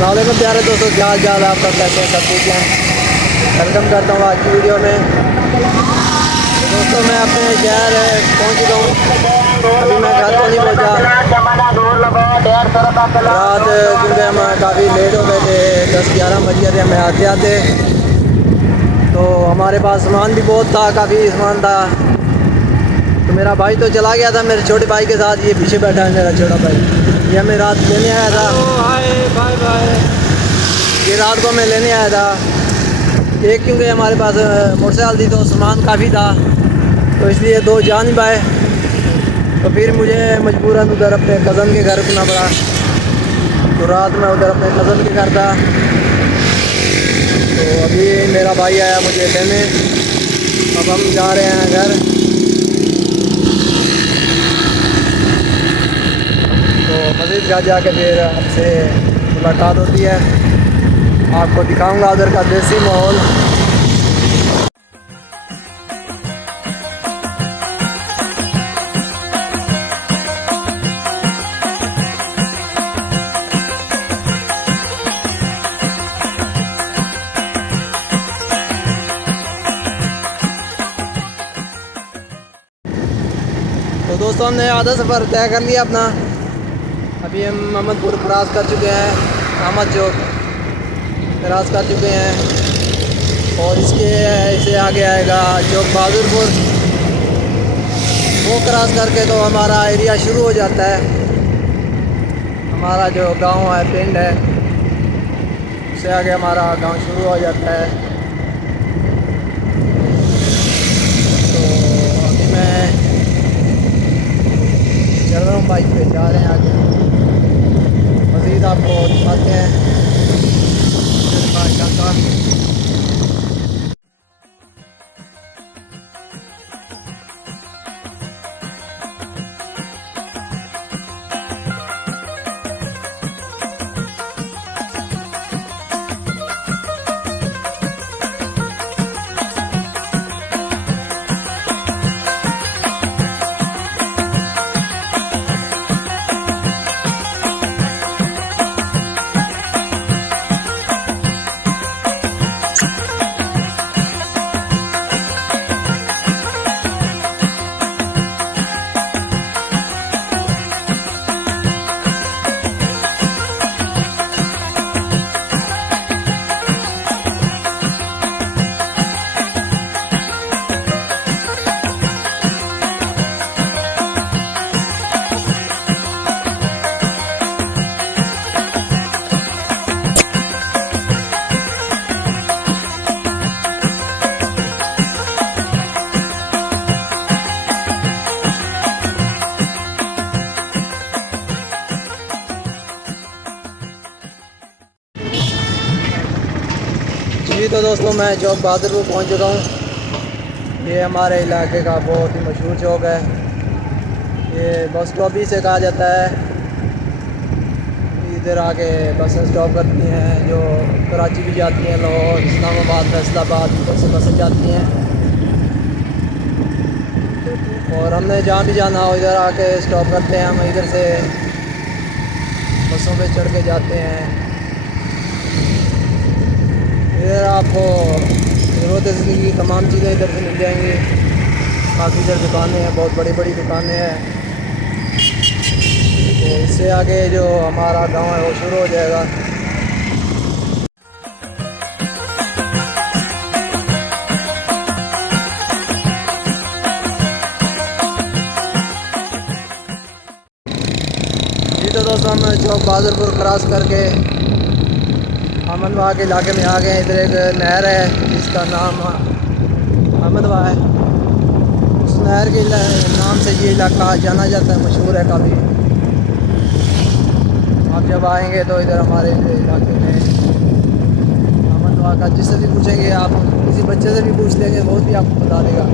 वालेकुम प्यारे दोस्तों, क्या हाल चाल आपका, कैसे हैं सब ठीक हैं। वेलकम करता हूँ आज की वीडियो में। दोस्तों मैं अपने शहर पहुँच चुका हूँ, अभी मैं घर तो नहीं पहुँचा। रात क्योंकि हम काफ़ी लेट हो गए थे, 10-11 बज गए थे हमें आते आते। तो हमारे पास सामान भी बहुत था, काफ़ी सामान था। तो मेरा भाई तो चला गया था मेरे छोटे भाई के साथ, ये पीछे बैठा है मेरा छोटा भाई, ये हमें रात लेने आया था। Bye bye. ये रात को मैं लेने आया था एक, क्योंकि हमारे पास मोटरसाइकिल थी तो सामान काफ़ी था, तो इसलिए दो जा नहीं पाए। तो फिर मुझे मजबूरन उधर अपने कज़न के घर रुकना पड़ा। तो रात में उधर अपने कज़न के घर था। तो अभी मेरा भाई आया मुझे लेने, अब हम जा रहे हैं घर। तो मज़ीद घर जाके फिर आपसे मुलाकात होती है, आपको दिखाऊंगा उधर का देसी माहौल। तो दोस्तों हमने आधा सफ़र तय कर लिया अपना। अभी हम मोहम्मदपुर क्रॉस कर चुके हैं, अहमद चौक क्रॉस कर चुके हैं, और इसे आगे आएगा चौक बहादुरपुर। वो क्रॉस करके तो हमारा एरिया शुरू हो जाता है, हमारा जो गांव है, पिंड है, उससे आगे हमारा गांव शुरू हो जाता है। तो अभी मैं चल रहा हूँ बाइक पे, जा रहे हैं आगे, मज़ीद आपको दिखाते हैं का। जी तो दोस्तों मैं चौक बहादुरपुर पहुंच चुका हूं। ये हमारे इलाके का बहुत ही मशहूर चौक है, ये बस स्टॉप ही से कहा जाता है। इधर आके बसें स्टॉप करती हैं, जो कराची भी जाती हैं, लाहौर, इस्लामाबाद, फैसलाबाद, इधर से बसें जाती हैं। और हमने जहाँ भी जाना हो इधर आके स्टॉप करते हैं, हम इधर से बसों पे चढ़ के जाते हैं। इधर आपको ज़रूरत ज़िंदगी की तमाम चीज़ें इधर से मिल जाएंगी। काफ़ी इधर दुकानें हैं, बहुत बड़ी बड़ी दुकानें हैं। तो इससे आगे जो हमारा गांव है वो शुरू हो जाएगा। जी तो दोस्तों हम चौक बहादुरपुर क्रॉस करके अहमदवा के इलाके में आ गए हैं। इधर एक नहर है जिसका नाम अहमदवा है, उस नहर के नाम से ये इलाका जाना जाता है, मशहूर है काफ़ी। आप जब आएंगे तो इधर हमारे इलाके में अहमदवा का जिससे भी पूछेंगे, आप किसी बच्चे से भी पूछ लेंगे, वो भी आपको बता देगा।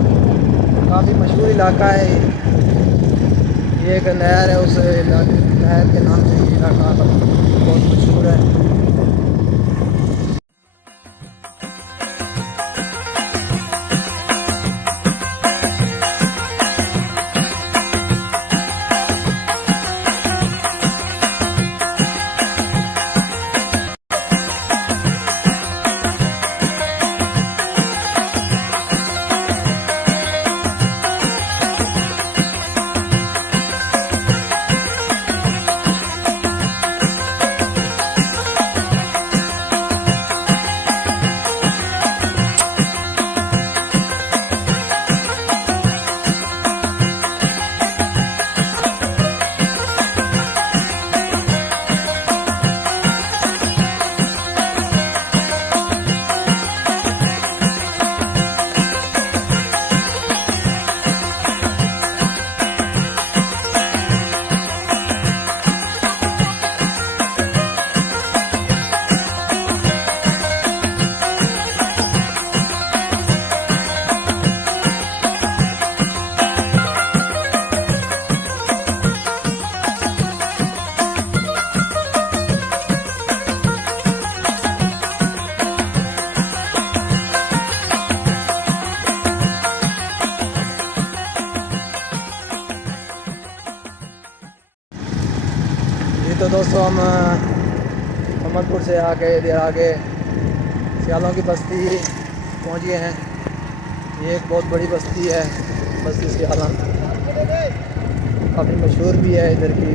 काफ़ी मशहूर इलाका है ये एक नहर है, उस नहर के नाम से ये इलाका बहुत मशहूर है। तो दोस्तों हम अमरपुर से आके इधर आगे सियालों की बस्ती पहुंच गए हैं। ये एक बहुत बड़ी बस्ती है, बस्ती सियाला, काफ़ी मशहूर भी है इधर की।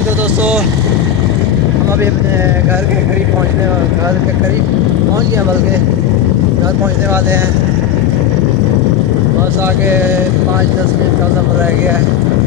तो दोस्तों हम अभी अपने घर के करीब पहुंच गए, बल्कि घर पहुंचने वाले हैं। बस आगे 5-10 मिनट का सफ़र रह गया है।